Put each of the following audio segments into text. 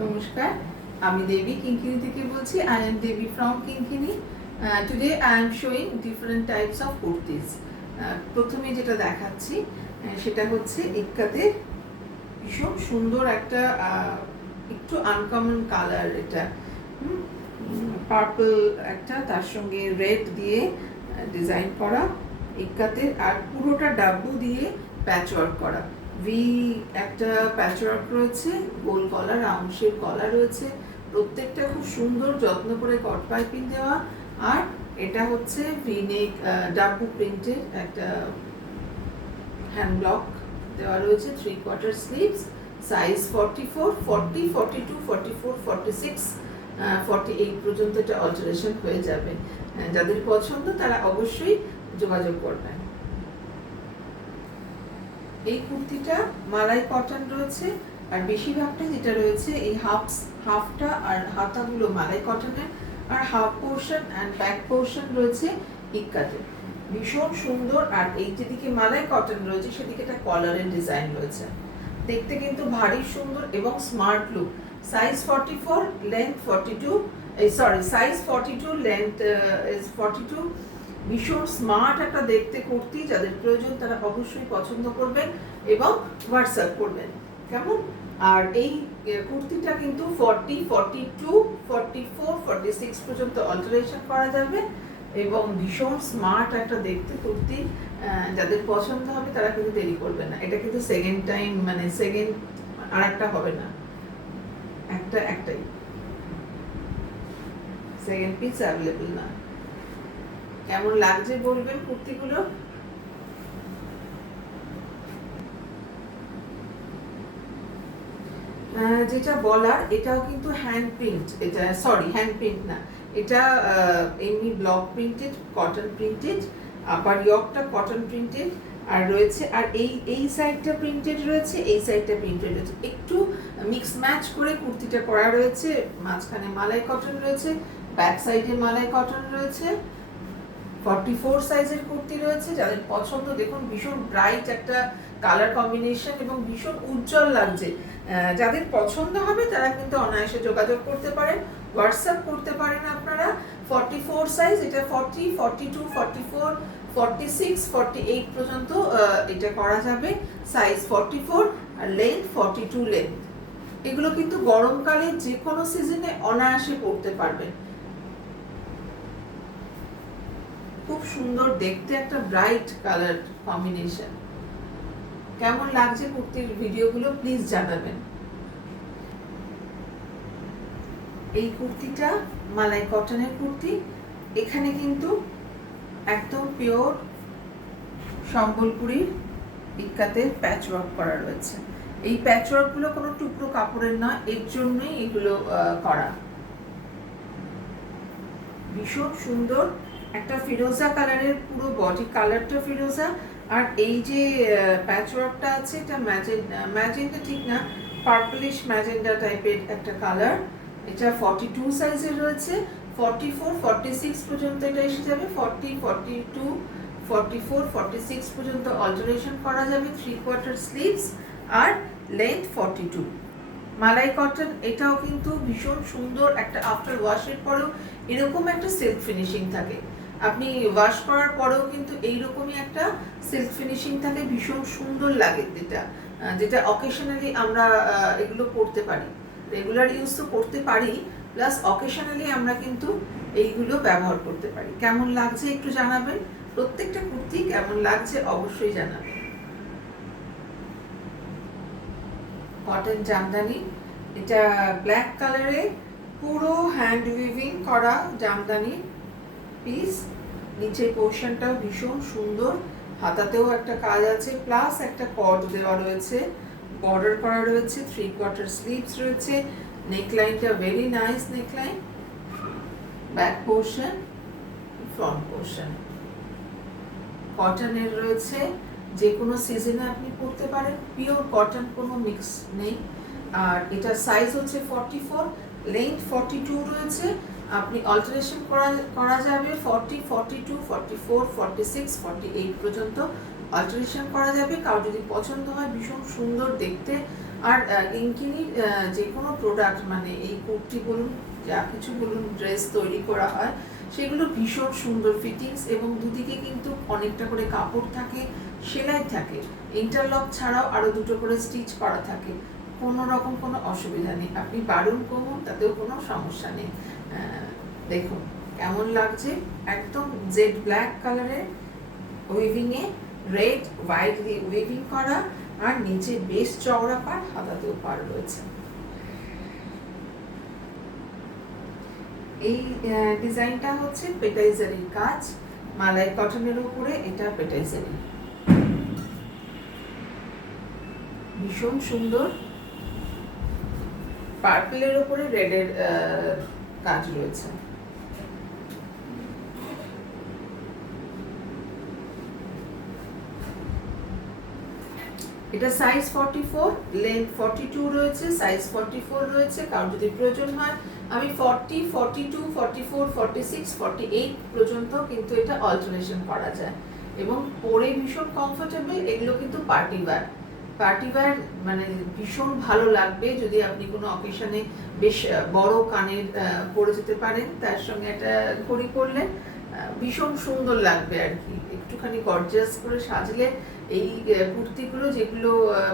নমস্কার, আমি দেবী কিঙ্কিনি থেকে বলছি। I am Devi from Kinkini. Today I am showing different types of kurtis. প্রথমে যেটা দেখাচ্ছি সেটা হচ্ছে ইক্কাদের ভীষণ সুন্দর একটা একটু আনকমন কালার। এটা পার্পল একটা, তার সঙ্গে রেড দিয়ে ডিজাইন করা ইক্কাতের, আর পুরোটা ডাব্বু দিয়ে প্যাচওয়ার্ক করা। ভি একটা প্যাচওয়ার্ক রয়েছে, গোল গলা, রাউন্ড শেপ গলা রয়েছে, প্রত্যেকটা খুব সুন্দর যত্ন করে কট পাইপিং দেওয়া। আর এটা হচ্ছে ভি নেক ডাব্বু প্রিন্টের একটা হ্যান্ড ব্লক দেওয়া রয়েছে, 3/4 স্লিভস, সাইজ 44, 40, 42, 44, 46, 48 পর্যন্ত এটা অল্টারেশন হয়ে যাবে। যাদের পছন্দ তারা অবশ্যই যোগাযোগ করবেন। এই কুর্তিটা মালাই কটন রয়েছে, আর বেশিরভাগটা যেটা রয়েছে এই হাফটা আর হাতাগুলো মালাই কটনের, আর half portion and back portion রয়েছে ইক্কাতের। ভীষণ সুন্দর। আর এই যেদিকে মালাই কটন রয়েছে সেদিকে একটা কলারের ডিজাইন রয়েছে, দেখতে কিন্তু ভারী সুন্দর এবং smart look. Size 44, length 42, size 42, length is 42। ভীষণ স্মার্ট একটা দেখতে কুর্তি, যাদের প্রয়োজন তারা অবশ্যই পছন্দ করবেন এবং হোয়াটসঅ্যাপ করবেন কেমন। আর এই কুর্তিটা কিন্তু 40, 42, 44, 46 পর্যন্ত অল্টারেশন করা যাবে এবং ভীষণ স্মার্ট একটা দেখতে কুর্তি। যাদের পছন্দ হবে তারা কিন্তু দেরি করবে না। এটা কিন্তু সেকেন্ড টাইম, মানে সেকেন্ড আর একটা হবে না, একটাই সেকেন্ড পিস অ্যাভেলেবল না। কেমন লাগছে বলবেন কুর্তিগুলো। যেটা বলার, এটাও কিন্তু হ্যান্ড প্রিন্ট, এটা সরি হ্যান্ড প্রিন্ট না, এটা এমনি ব্লক প্রিন্টেড, কটন প্রিন্টেড, আপার ইয়কটা কটন প্রিন্টেড আর রয়েছে, আর এই সাইডটা প্রিন্টেড রয়েছে, এই সাইডটা প্রিন্টেড রয়েছে, একটু মিক্স ম্যাচ করে কুর্তিটা করা রয়েছে। মাঝখানে মালাই কটন রয়েছে, ব্যাক সাইডে মালাই কটন রয়েছে। 44 সাইজের কুর্তি রয়েছে, যাদের পছন্দ দেখুন ভীষণ ব্রাইট একটা কালার কম্বিনেশন এবং ভীষণ উজ্জ্বল লাগছে। যাদের পছন্দ হবে তারা কিন্তু অনায়াসে যোগাযোগ করতে পারেন, হোয়াটসঅ্যাপ করতে পারেন আপনারা। 44 সাইজ, এটা 40, 42, 44, 46, 48 পর্যন্ত এটা করা যাবে। সাইজ 44 আর লেন্থ 42 লেন্থ। এগুলো কিন্তু গরমকালে যে কোনো সিজনে অনায়াসে পরতে পারবেন। খুব সুন্দর দেখতে একটা ব্রাইট কালার কম্বিনেশন। কেমন লাগছে কুর্তির ভিডিওগুলো প্লিজ জানাবেন। এই কুর্তিটা মালাই কটনের কুর্তি, এখানে কিন্তু একদম পিওর সম্বলপুরীর ইক্কাতের প্যাচওয়ার্ক করা রয়েছে। এই প্যাচওয়ার্কগুলো কোনো টুকরো কাপড়ের নয়, এর জন্যই এগুলো করা। ভীষণ সুন্দর একটা ফিরোজা কালারের, পুরো বডি কালারটা ফিরোজা, আর এই যে প্যাচওয়ার্কটা আছে এটা ম্যাজেন্ডা ঠিক না, পার্পলিশ ম্যাজেন্ডা টাইপের একটা কালার। এটা 42 সাইজের রয়েছে, 44, 46 পর্যন্ত এটা এসে যাবে, 40, 42, 44, 46 পর্যন্ত অল্টারেশন করা যাবে, 3/4 স্লিভস আর লেন্থ 42। মালাই কটন, এটাও কিন্তু ভীষণ সুন্দর একটা, আফটার ওয়াশের পরেও এরকম একটা সিল্ক ফিনিশিং থাকে, আপনি ওয়াশ করার পরেও কিন্তু এইরকমই একটা সিল্ক ফিনিশিং থাকে, ভীষণ সুন্দর লাগে। যেটা অকেশনালি আমরা এগুলো করতে পারি, রেগুলার ইউজ তো করতে পারি, প্লাস অকেশনালি আমরা কিন্তু এইগুলো ব্যবহার করতে পারি। কেমন লাগছে একটু জানাবেন, প্রত্যেকটা কুর্তি কেমন লাগছে অবশ্যই জানাবেন। কটন জামদানি, এটা ব্ল্যাক কালারে পুরো হ্যান্ড উইভিং করা জামদানি পিস। নিচের পোর্শনটাও ভীষণ সুন্দর, হাতাতেও একটা কাজ আছে, প্লাস একটা কট দেওয়া রয়েছে, বর্ডার করা রয়েছে, 3/4 স্লিভস রয়েছে, নেকলাইনটা very nice neckline, back portion, front portion কটনের রয়েছে, যে কোনো সিজনে আপনি পরতে পারেন, পিওর কটন, কোনো মিক্স নেই। আর এটার সাইজ হচ্ছে 44, লেন্থ 42 রয়েছে, আপনি অল্টারেশন করা যাবে 40, 42, 44, 46, 48 পর্যন্ত অল্টারেশন করা যাবে। কারো যদি পছন্দ হয়, ভীষণ সুন্দর দেখতে, আর ইনকিনির যে কোনো প্রোডাক্ট মানে এই কুর্তি বলুন যা কিছু বলুন ড্রেস তৈরি করা হয় সেগুলো ভীষণ সুন্দর ফিটিংস এবং দুদিকে কিন্তু অনেকটা করে কাপড় থাকে, সেলাই থাকে, ইন্টারলক ছাড়াও আরও দুটো করে স্টিচ করা থাকে, কোনো রকম কোনো অসুবিধা নেই। আপনি বারুন কমুন তাতেও কোনো সমস্যা নেই। দেখুন কেমন লাগছে, একদম জেড ব্ল্যাক কালারের উইভিংয়ে রেড হোয়াইট দিয়ে উইভিং করা, আর নিচে বেশ চওড়া পাড়, হাতাতেও পাড় রয়েছে। এই ডিজাইনটা হচ্ছে পেটাইজারির কাজ, মালাই কটনের উপরে এটা পেটাইজারি, ভীষণ সুন্দর। পার্পলের উপরে রেডের কাজ রয়েছে। এটা সাইজ 44, লেন্থ 42 রয়েছে, সাইজ 44 রয়েছে। কারণ যদি প্রয়োজন হয় আমি 40, 42, 44, 46, 48 পর্যন্ত কিন্তু এটা অল্টারনেশন করা যায় এবং পরে ভীষণ কমফোর্টেবল। এগুলো কিন্তু পার্টি ওয়্যার মানে ভীষণ ভালো লাগবে যদি আপনি কোনো অকেশনে বেশ বড় কানের পরে যেতে পারেন, তার সঙ্গে একটা ঘড়ি পরলে ভীষণ সুন্দর লাগবে আর কি। একটুখানি গর্জিয়াস করে সাজলে এই কুর্তিগুলো যেগুলো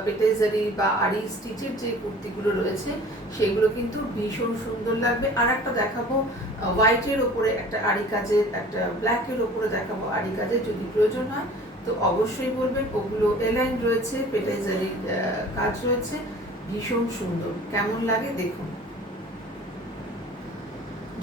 পেটেজারি বা আরি স্টিচের যে কুর্তিগুলো রয়েছে সেগুলো কিন্তু ভীষণ সুন্দর লাগবে। আর একটা দেখাবো হোয়াইটের ওপরে একটা আরি কাজের, একটা ব্ল্যাকের ওপরে দেখাবো আরি কাজের, যদি প্রয়োজন হয় তো অবশ্যই বলবেন। ওগুলো এলাইন রয়েছে, পেটেজারির কাজ রয়েছে, ভীষণ সুন্দর। কেমন লাগে দেখুন।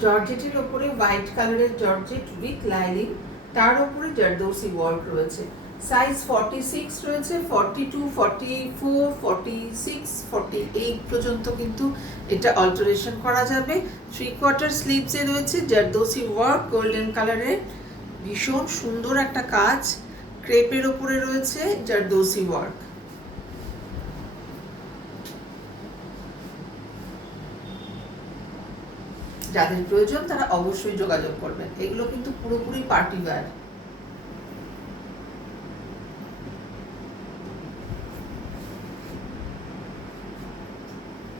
জর্জেটের ওপরে হোয়াইট কালারের জর্জেট উইথ লাইনিং, তার উপরে জারদৌসি ওয়ার্ক রয়েছে। সাইজ 46 রয়েছে, 42, 44, 46, 48 পর্যন্ত কিন্তু এটা অল্টারেশন করা যাবে। 3/4 স্লিভসে রয়েছে জারদৌসি ওয়ার্ক গোল্ডেন কালারের, ভীষণ সুন্দর একটা কাজ। ক্রেপের ওপরে রয়েছে জারদৌসি ওয়ার্ক। যাদের প্রয়োজন তারা অবশ্যই যোগাযোগ করবেন। এগুলো কিন্তু পুরোপুরি party wear.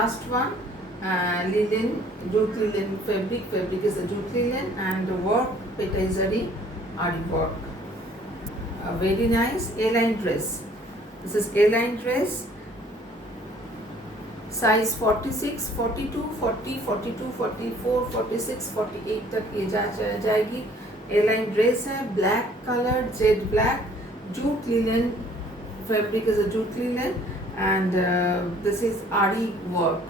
Last one, linen, jute linen fabric. Fabric is a jute linen and the work petizari ari work. Very nice A-line dress. This is A-line dress. Size 46, 42, 40, 42, 44, 46, 48 तक ये जाएगी। एयरलाइन ड्रेस है, black colour, Z black, jute linen, fabric is a jute linen and this is ari work.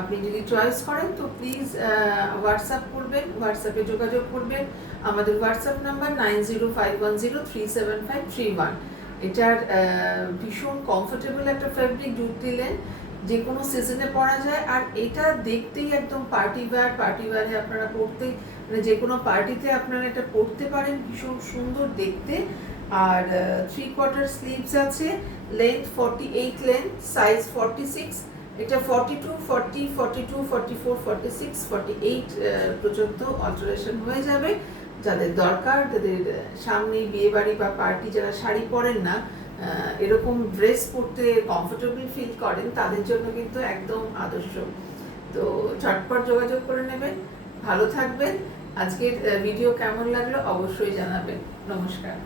আপনি যদি choice করেন তো please WhatsApp করবেন, হোয়াটসঅ্যাপে যোগাযোগ করবেন। আমাদের হোয়াটসঅ্যাপ নাম্বার 9051037531। এটার ভীষণ কমফোর্টেবল একটা ফ্যাব্রিক, জুট দিলেন, যে কোনো সিজনে পরা যায়। আর এটা দেখতেই একদম পার্টি ওয়্যারে আপনারা পরতে, মানে যে কোনো পার্টিতে আপনারা এটা পরতে পারেন, ভীষণ সুন্দর দেখতে। আর 3/4 স্লিভস আছে, লেন্থ 48 লেন্থ, সাইজ 46। এটা 42, 40, 42, 44, 46, 48 পর্যন্ত অল্টারেশন হয়ে যাবে। যাদের দরকার, যাদের সামনে বিয়ে বাড়ি বা পার্টি, যারা শাড়ি পরেন না, এরকম ড্রেস পরতে কমফোর্টেবল ফিল করেন, তাদের জন্য কিন্তু একদম আদর্শ। তো ঝটপট যোগাযোগ করে নেবেন। ভালো থাকবেন। আজকের ভিডিও কেমন লাগলো অবশ্যই জানাবেন। নমস্কার।